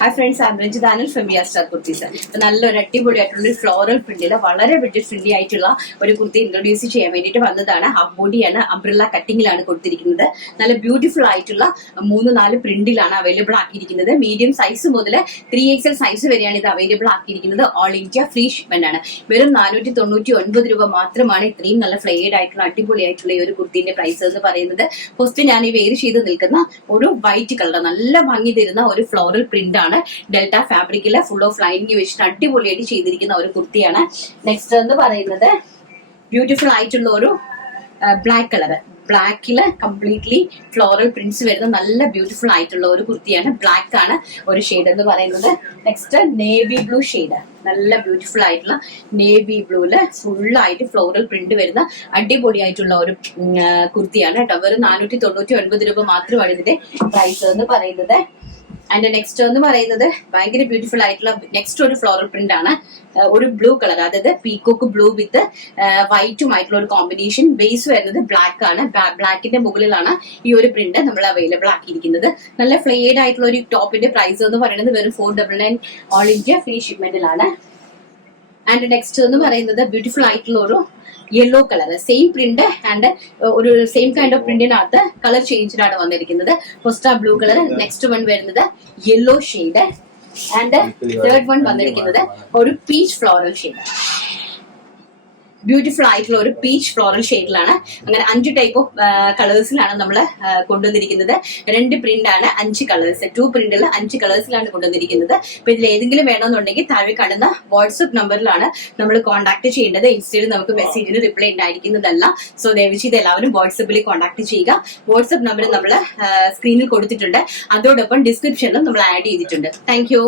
Hi friends, I Ranjith ആനൽ from VR star kurtis. നല്ലൊരു അടിപൊളിയായിട്ടുള്ള ഫ്ലോറൽ പ്രിന്റില് വളരെ ബഡ്ജറ്റ് ഫ്രണ്ട്ലി ആയിട്ടുള്ള ഒരു കുർത്തി ഇൻട്രൊഡ്യൂസ് ചെയ്യാൻ വേണ്ടിയിട്ട് വന്നതാണ്. ഹാഫ് ബോഡിയാണ്, അംബ്രല്ല കട്ടിങ്ങിലാണ് കൊടുത്തിരിക്കുന്നത്. നല്ല ബ്യൂട്ടിഫുൾ ആയിട്ടുള്ള 3-4 പ്രിന്റിലാണ് അവൈലബിൾ ആക്കിയിരിക്കുന്നത്. മീഡിയം സൈസ് മുതൽ 3XL സൈസ് വരെയാണ് ഇത് അവൈലബിൾ ആക്കിയിരിക്കുന്നത്. ഓൾ ഇന്ത്യ ഫ്രീ ഷിപ്മെന്റ് ആണ്. വെറും 499 രൂപ മാത്രമാണ് ഇത്രയും നല്ല ഫ്ലെയർഡ് ആയിട്ടുള്ള അടിപൊളിയായിട്ടുള്ള ഈ ഒരു കുർത്തിന്റെ പ്രൈസ് എന്ന് പറയുന്നത്. ഫസ്റ്റ് ഞാൻ ഈ വെയർ ചെയ്ത് നിൽക്കുന്ന ഒരു വൈറ്റ് കളർ നല്ല ഭംഗി തരുന്ന ഒരു ഫ്ലോറൽ പ്രിന്റ് ആണ്. ഡെൽറ്റ ഫാബ്രിക്കില് ഫുൾ ഓഫ് ലൈനിങ് വെച്ചിട്ട് അടിപൊളിയായിട്ട് ചെയ്തിരിക്കുന്ന ഒരു കുർത്തിയാണ്. നെക്സ്റ്റ് എന്ന് പറയുന്നത് ബ്യൂട്ടിഫുൾ ആയിട്ടുള്ള ഒരു ബ്ലാക്ക് കളർ. ബ്ലാക്കില് കംപ്ലീറ്റ്ലി ഫ്ലോറൽ പ്രിന്റ്സ് വരുന്ന നല്ല ബ്യൂട്ടിഫുൾ ആയിട്ടുള്ള ഒരു കുർത്തിയാണ്. ബ്ലാക്ക് ആണ് ഒരു ഷെയ്ഡ് എന്ന് പറയുന്നത്. നെക്സ്റ്റ് നേവി ബ്ലൂ ഷെയ്ഡ്, നല്ല ബ്യൂട്ടിഫുൾ ആയിട്ടുള്ള നേവി ബ്ലൂല് ഫുള്ളായിട്ട് ഫ്ലോറൽ പ്രിന്റ് വരുന്ന അടിപൊളിയായിട്ടുള്ള ഒരു കുർത്തിയാണ് കേട്ടോ. വെറും 499 രൂപ മാത്രമാണ് ഇതിന്റെ പ്രൈസ് എന്ന് പറയുന്നത്. ആൻഡ് നെക്സ്റ്റ് എന്ന് പറയുന്നത് ഭയങ്കര ബ്യൂട്ടിഫുൾ ആയിട്ടുള്ള നെക്സ്റ്റ് ഒരു ഫ്ലോറൽ പ്രിന്റ് ആണ്. ഒരു ബ്ലൂ കളർ, അതായത് പീക്കോക്ക് ബ്ലൂ വിത്ത് വൈറ്റും ആയിട്ടുള്ള ഒരു കോമ്പിനേഷൻ. ബേസ് വരുന്നത് ബ്ലാക്ക് ആണ്. ബ്ലാക്കിന്റെ മുകളിലാണ് ഈ ഒരു പ്രിന്റ് നമ്മൾ അവൈലബിൾ ആക്കിയിരിക്കുന്നത്. നല്ല ഫ്ലെയർഡ് ആയിട്ടുള്ള ഒരു ടോപ്പിന്റെ പ്രൈസ് എന്ന് പറയുന്നത് വെറും 499 ഓൾ ഇന്ത്യ ഫ്രീ ഷിപ്മെന്റിലാണ്. ആൻഡ് നെക്സ്റ്റ് എന്ന് പറയുന്നത് ബ്യൂട്ടിഫുൾ ആയിട്ടുള്ള ഒരു yellow colour, same print and ഒരു സെയിം കൈൻഡ് ഓഫ് പ്രിന്റിനകത്ത് കളർ ചേഞ്ചിലാണ് വന്നിരിക്കുന്നത്. First blue colour, next one വരുന്നത് yellow shade and third one വന്നിരിക്കുന്നത് ഒരു പീച്ച് ഫ്ലോറൽ ഷെയ്ഡ്. ബ്യൂട്ടിഫുൾ ആയിട്ടുള്ള ഒരു പീച്ച് ഫ്ലോറൽ ഷെയ്ഡിലാണ്. അങ്ങനെ 5 ടൈപ്പ് ഓഫ് കളേഴ്സിലാണ് നമ്മൾ കൊണ്ടുവന്നിരിക്കുന്നത്. 2 പ്രിന്റ് ആണ്, 5 കളേഴ്സ്. 2 പ്രിന്റിൽ 5 കളേഴ്സിലാണ് കൊണ്ടുവന്നിരിക്കുന്നത്. അപ്പൊ ഇതിൽ ഏതെങ്കിലും വേണമെന്നുണ്ടെങ്കിൽ താഴെ കാണുന്ന വാട്സ്ആപ്പ് നമ്പറിലാണ് നമ്മൾ കോൺടാക്ട് ചെയ്യേണ്ടത്. ഇൻസ്റ്റയിൽ നമുക്ക് മെസ്സേജിന് റിപ്ലൈ ഉണ്ടായിരിക്കുന്നതല്ല. സോ ദയവ് ചെയ്ത് എല്ലാവരും വാട്സ്ആപ്പിൽ കോൺടാക്ട് ചെയ്യുക. വാട്സ്ആപ്പ് നമ്പർ നമ്മൾ സ്ക്രീനിൽ കൊടുത്തിട്ടുണ്ട്. അതോടൊപ്പം ഡിസ്ക്രിപ്ഷനിലും നമ്മൾ ആഡ് ചെയ്തിട്ടുണ്ട്. Thank you.